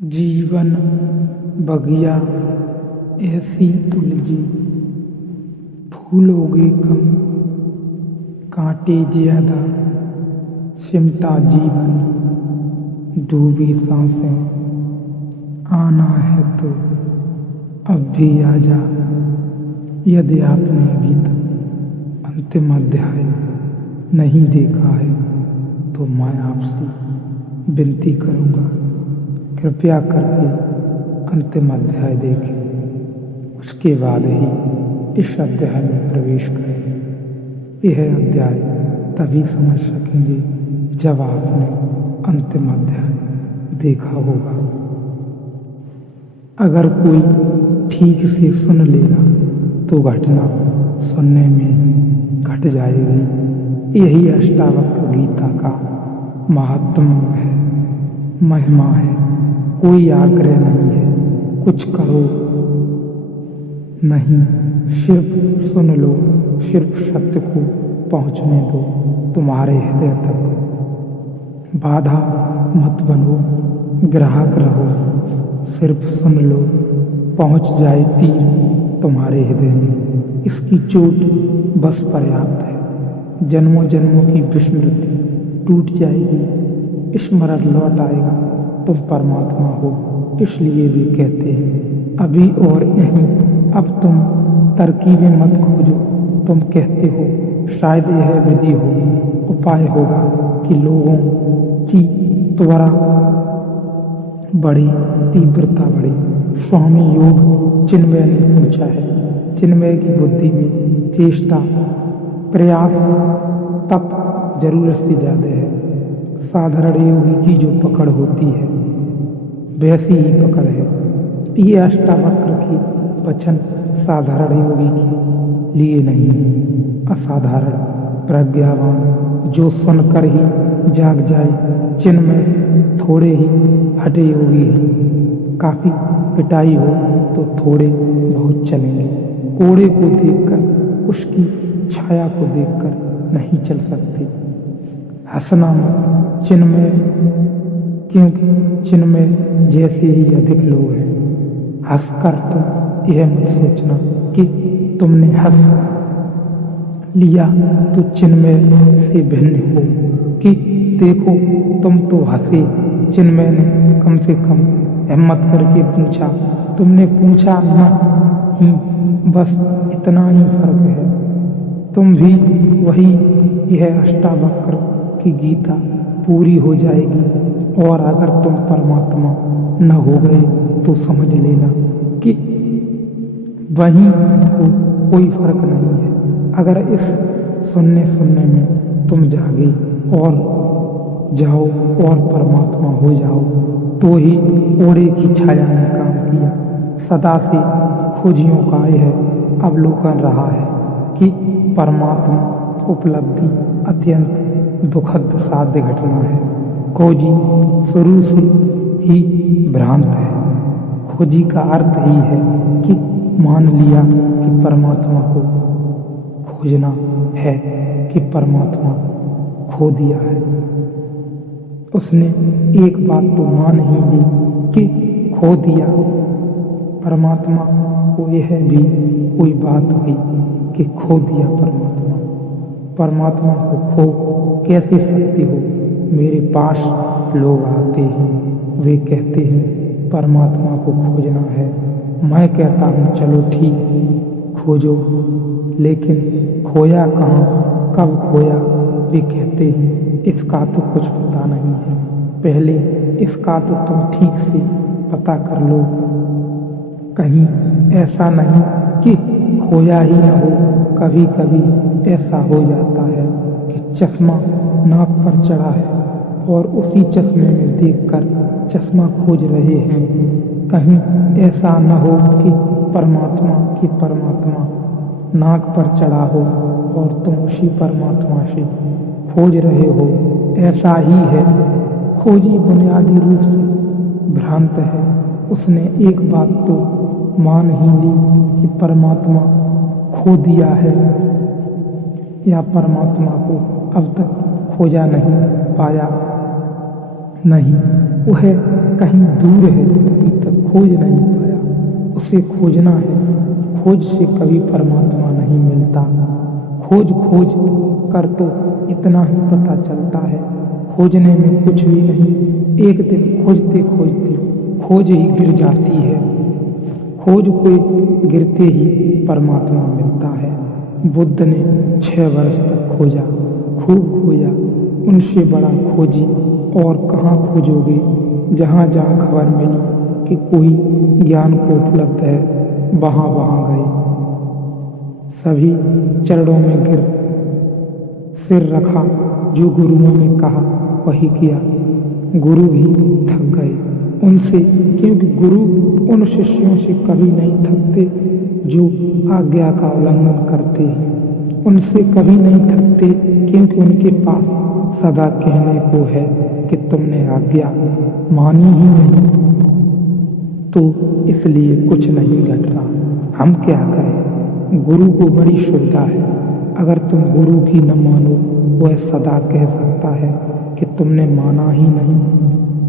जीवन बगिया ऐसी उलझी, फूल उगे कम कांटे ज्यादा, सिमटा जीवन डूबी सांसें। आना है तो अब भी आजा, यदि आपने अभी तक अंतिम अध्याय नहीं देखा है तो मैं आपसे विनती करूँगा, कृपया करके अंतिम अध्याय देखें, उसके बाद ही इस अध्याय में प्रवेश करें। यह अध्याय तभी समझ सकेंगे जब आपने अंतिम अध्याय देखा होगा। अगर कोई ठीक से सुन लेगा तो घटना सुनने में ही घट जाएगी। यही अष्टावक्र गीता का महात्म्य है, महिमा है। कोई आग्रह नहीं है, कुछ करो नहीं, सिर्फ सुन लो, सिर्फ सत्य को पहुँचने दो तुम्हारे हृदय तक। बाधा मत बनो, ग्राहक रहो, सिर्फ सुन लो, पहुँच जाए तीर तुम्हारे हृदय में। इसकी चोट बस पर्याप्त है, जन्मों जन्मों की विस्मृति टूट जाएगी, स्मरण लौट आएगा, तुम परमात्मा हो। इसलिए वे कहते हैं अभी और यहीं, अब तुम तरकीबें मत खोजो। तुम कहते हो शायद यह विधि होगी, उपाय होगा कि लोगों की त्वरा बढ़े, तीव्रता बढ़े। स्वामी योग चिन्मय ने पूछा है, चिन्मय की बुद्धि में चेष्टा, प्रयास, तप जरूरत से ज़्यादा है। साधारण योगी की जो पकड़ होती है वैसी ही पकड़ है। ये अष्टावक्र की वचन साधारण योगी के लिए नहीं है। असाधारण प्रज्ञावान जो सुनकर ही जाग जाए, चिन्मय थोड़े ही हटे योगी हैं। काफ़ी पिटाई हो तो थोड़े बहुत चलेंगे। कोड़े को देखकर, उसकी छाया को देखकर नहीं चल सकते। हंसना मत चिन्मय, क्योंकि चिन्मय जैसे ही अधिक लोग हैं। हंसकर तुम यह मत सोचना कि तुमने हंस लिया तो चिन्मय से भिन्न हो, कि देखो तुम तो हंसे। चिन्मय ने कम से कम हिम्मत करके पूछा, तुमने पूछा न ही, बस इतना ही फर्क है। तुम भी वही, यह अष्टावक्र की गीता पूरी हो जाएगी। और अगर तुम परमात्मा न हो गए तो समझ लेना कि वही हो, कोई फर्क नहीं है। अगर इस सुनने में तुम जागे और जाओ और परमात्मा हो जाओ तो ही ओड़े की छाया ने काम किया। सदा से खोजियों का यह अवलोकन रहा है कि परमात्मा उपलब्धि अत्यंत दुखद साध्य घटना है। खोजी शुरू से ही भ्रांत है। खोजी का अर्थ ही है कि मान लिया कि परमात्मा को खोजना है, कि परमात्मा को खो दिया है। उसने एक बात तो मान ही ली कि खो दिया। परमात्मा को यह भी कोई बात हुई कि खो दिया परमात्मा। परमात्मा को खो कैसे सकते हो? मेरे पास लोग आते हैं, वे कहते हैं परमात्मा को खोजना है। मैं कहता हूँ चलो ठीक, खोजो, लेकिन खोया कहाँ, कब खोया? वे कहते हैं इसका तो कुछ पता नहीं है। पहले इसका तो तुम ठीक से पता कर लो, कहीं ऐसा नहीं कि खोया ही न हो। कभी कभी ऐसा हो जाता है कि चश्मा नाक पर चढ़ा है और उसी चश्मे में देखकर चश्मा खोज रहे हैं। कहीं ऐसा न हो कि परमात्मा नाक पर चढ़ा हो और तुम उसी परमात्मा से खोज रहे हो। ऐसा ही है, खोजी बुनियादी रूप से भ्रांत है। उसने एक बात तो मान ही ली कि परमात्मा खो दिया है, या परमात्मा को अब तक खोजा नहीं, पाया नहीं। वह कहीं दूर है, अभी तक खोज नहीं पाया, उसे खोजना है। खोज से कभी परमात्मा नहीं मिलता। खोज खोज कर तो इतना ही पता चलता है, खोजने में कुछ भी नहीं। एक दिन खोजते खोजते खोज ही गिर जाती है। खोज को गिरते ही परमात्मा मिलता है। बुद्ध ने 6 वर्ष तक खोजा, खूब खोजा। उनसे बड़ा खोजी और कहाँ खोजोगे। जहाँ जहाँ खबर मिली कि कोई ज्ञान को उपलब्ध है, वहाँ वहाँ गए। सभी चरणों में गिर सिर रखा, जो गुरुओं ने कहा वही किया। गुरु भी थक गए उनसे, क्योंकि गुरु उन शिष्यों से कभी नहीं थकते जो आज्ञा का उल्लंघन करते हैं। उनसे कभी नहीं थकते, क्योंकि उनके पास सदा कहने को है कि तुमने आज्ञा मानी ही नहीं, तो इसलिए कुछ नहीं घट रहा। हम क्या करें। गुरु को बड़ी सुविधा है। अगर तुम गुरु की न मानो, वह सदा कह सकता है कि तुमने माना ही नहीं।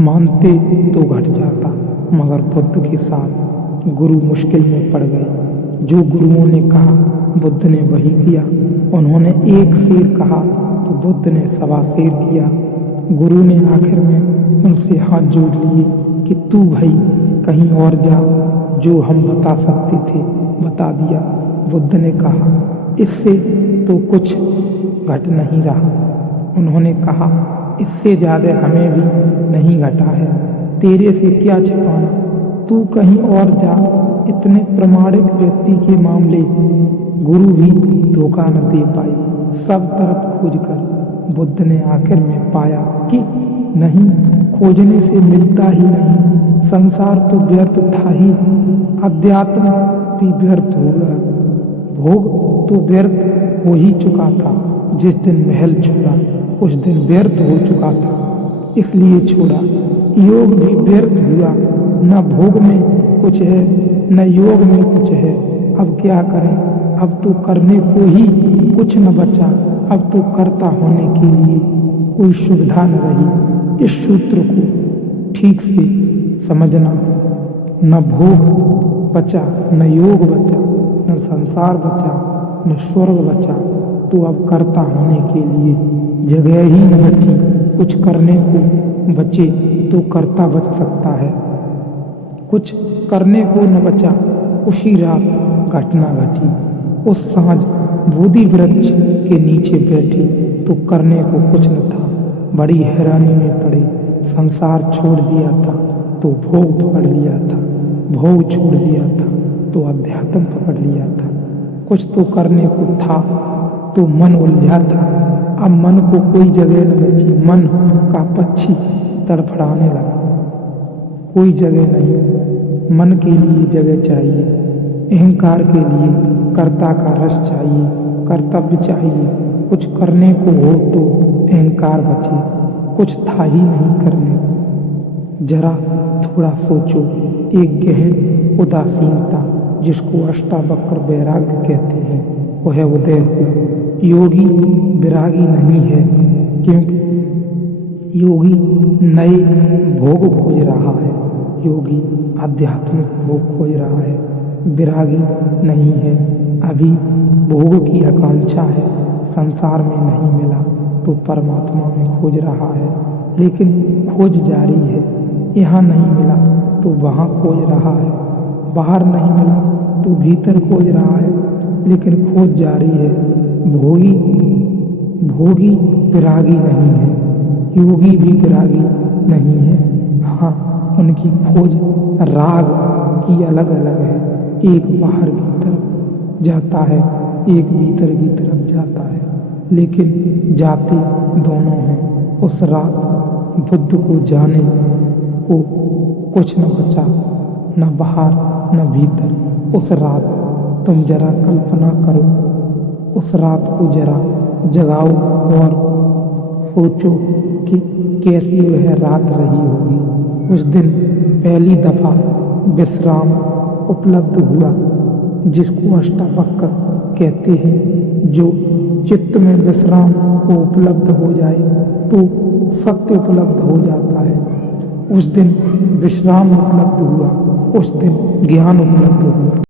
मानते तो घट जाता, मगर बुद्ध के साथ गुरु मुश्किल में पड़ गए। जो गुरुओं ने कहा, बुद्ध ने वही किया। उन्होंने 1 शेर कहा तो बुद्ध ने 1.25 शेर किया। गुरु ने आखिर में उनसे हाथ जोड़ लिए कि तू भाई कहीं और जा, जो हम बता सकते थे बता दिया। बुद्ध ने कहा, इससे तो कुछ घट नहीं रहा। उन्होंने कहा, इससे ज़्यादा हमें भी नहीं घटा है, तेरे से क्या छिपाना, तू कहीं और जा। इतने प्रामाणिक व्यक्ति के मामले गुरु भी धोखा न दे पाए। सब तरफ खोज कर बुद्ध ने आखिर में पाया कि नहीं, खोजने से मिलता ही नहीं। संसार तो व्यर्थ था ही, अध्यात्म भी व्यर्थ होगा, भोग तो व्यर्थ हो ही चुका था। जिस दिन महल छोड़ा उस दिन व्यर्थ हो चुका था, इसलिए छोड़ा। योग भी व्यर्थ हुआ, न भोग में कुछ है न योग में कुछ है। अब क्या करें, अब तो करने को ही कुछ न बचा। अब तो कर्ता होने के लिए कोई सुविधा न रही। इस सूत्र को ठीक से समझना। न भोग बचा, न योग बचा, न संसार बचा, न स्वर्ग बचा, तो अब कर्ता होने के लिए जगह ही न बची। कुछ करने को बचे तो कर्ता बच सकता है। कुछ करने को न बचा। उसी रात घटना घटी। उस सांझ बोधि वृक्ष के नीचे बैठी तो करने को कुछ न था। बड़ी हैरानी में पड़े। संसार छोड़ दिया था तो भोग पकड़ लिया था, भोग छोड़ दिया था तो अध्यात्म पकड़ लिया था। कुछ तो करने को था तो मन उलझा था। अब मन को कोई जगह न बची। मन का पक्षी तड़फड़ाने लगा। कोई जगह नहीं। मन के लिए जगह चाहिए, अहंकार के लिए कर्ता का रस चाहिए, कर्तव्य चाहिए। कुछ करने को हो तो अहंकार बचे। कुछ था ही नहीं करने को। जरा थोड़ा सोचो। एक गहन उदासीनता, जिसको अष्टावक्र वैराग्य कहते हैं, वह उदय हुआ। योगी विरागी नहीं है, क्योंकि योगी नए भोग खोज रहा है। योगी आध्यात्मिक भोग खोज रहा है, विरागी नहीं है। अभी भोग की आकांक्षा है। संसार में नहीं मिला तो परमात्मा में खोज रहा है, लेकिन खोज जारी है। यहाँ नहीं मिला तो वहाँ खोज रहा है, बाहर नहीं मिला तो भीतर खोज रहा है, लेकिन खोज जारी है। भोगी विरागी नहीं है, योगी भी विरागी नहीं है। हाँ, उनकी खोज राग की अलग अलग है। एक बाहर की तरफ जाता है, एक भीतर की तरफ जाता है, लेकिन जाते दोनों हैं। उस रात बुद्ध को जाने को कुछ न बचा, न बाहर न भीतर। उस रात तुम जरा कल्पना करो, उस रात को जरा जगाओ और सोचो कि कैसी वह रात रही होगी। उस दिन पहली दफा विश्राम उपलब्ध हुआ, जिसको अष्टावक्र कहते हैं। जो चित्त में विश्राम को उपलब्ध हो जाए तो सत्य उपलब्ध हो जाता है। उस दिन विश्राम उपलब्ध हुआ, उस दिन ज्ञान उपलब्ध हुआ।